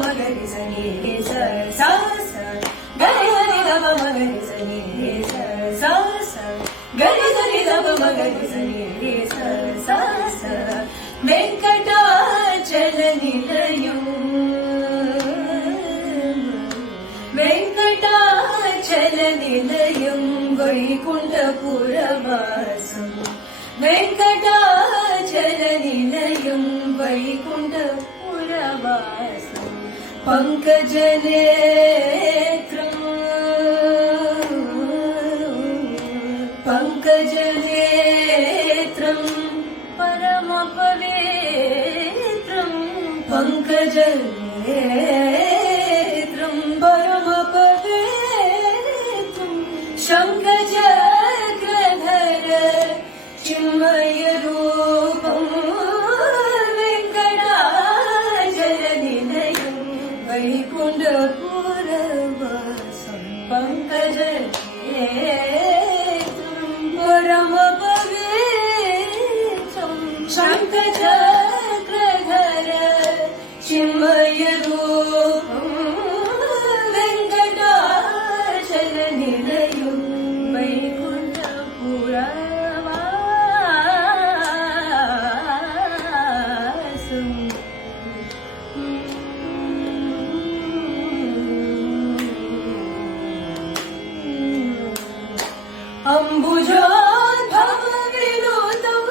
మగరి సని సా సా గరి సని దమ మగరి సని సా సా గరి సని దమ మగరి సని సా సా వెంకటాచల నిలయం వెంకటాచల నిలయం వైకుంఠపురవాసం వెంకటాచల నిలయం వైకుంఠపురవాసం పంకజనేత్రం పంకజనేత్రం పరమ పవిత్రం పంకజనేత్రం పరమ పవిత్రం శంఖచక్రధర చిన్మయ రూపం వెంకటాచల నిలయం వైకుంఠపురవాసం పంకజనేత్రం పరమ పవిత్రం శంఖచక్రధర చిన్మయ రూపం వెంకటాచల నిలయం వైకుంఠపురవాసం అంబుజోద్భవ వినోదం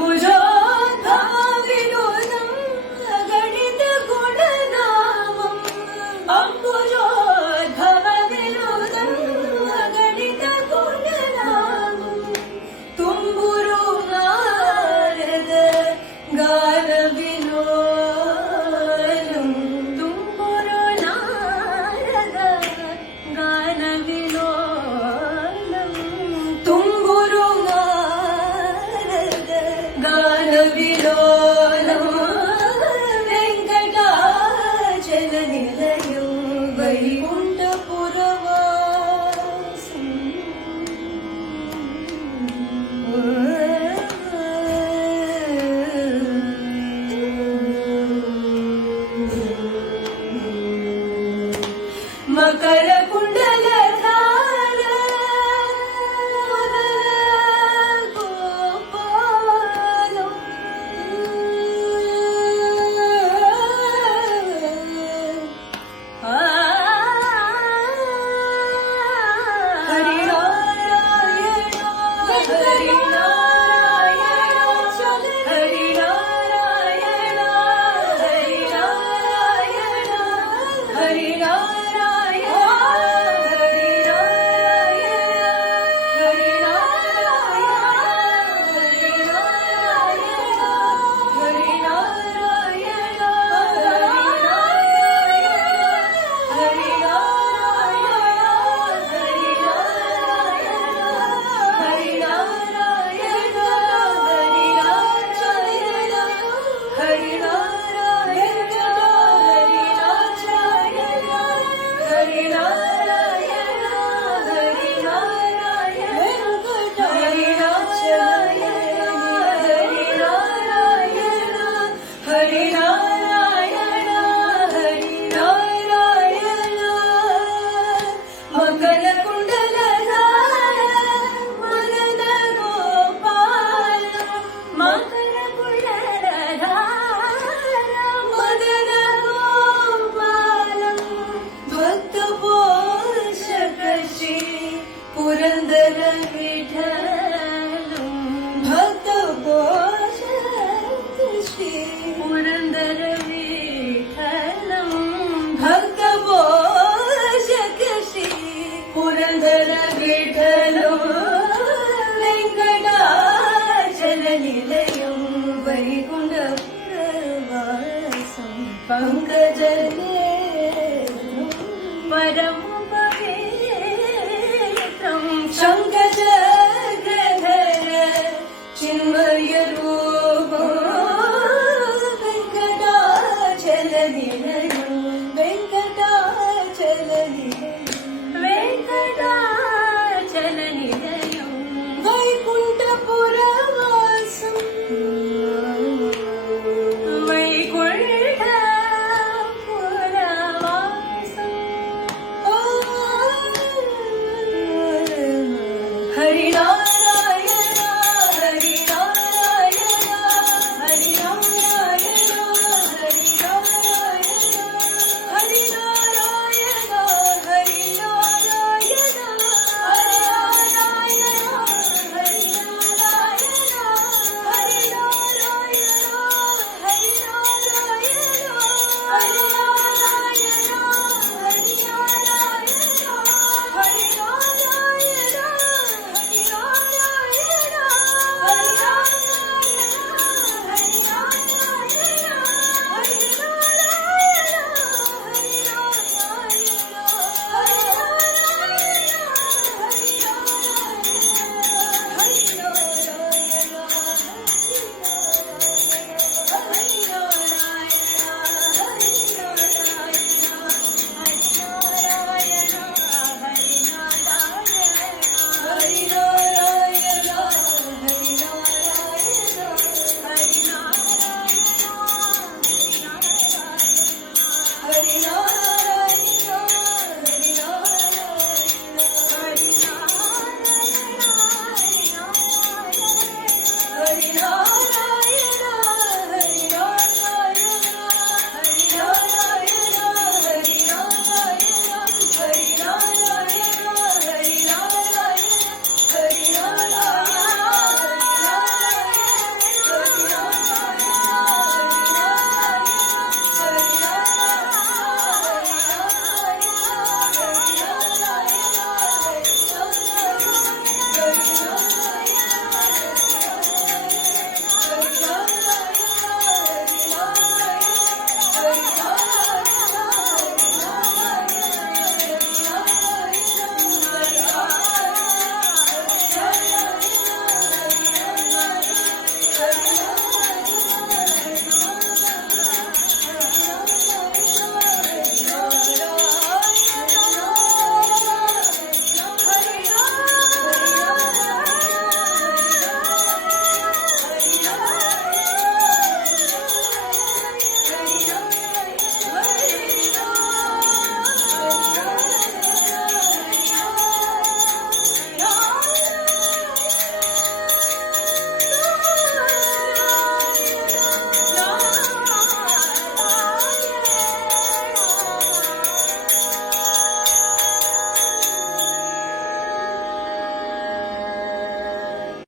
అంబుజోద్భవ వినోదం గణిత గుణనామం అంబుజోద్భవ వినోదం గణిత గుణనామం తుంబురు నారద గాన వినోదం తుంబురు నారద గాన వినోదం తుంబురు నారద గాన వినోదం వెంకటాచల నిలయం వైకుంఠపురవాసం మకర కుండలధార మదన గోపాలం హరినారాయణ హరినారాయణ హరినారాయణ హరినారాయణ హరినారాయణ మకర కుండలధార మదన గోపాలం మకర కుండలధార మదన గోపాలం భక్త పోషక శ్రీ పురందర విఠలం భక్త పోషక శ్రీ పురందర విఠలం భక్త పోషక శ్రీ పురందర విఠలం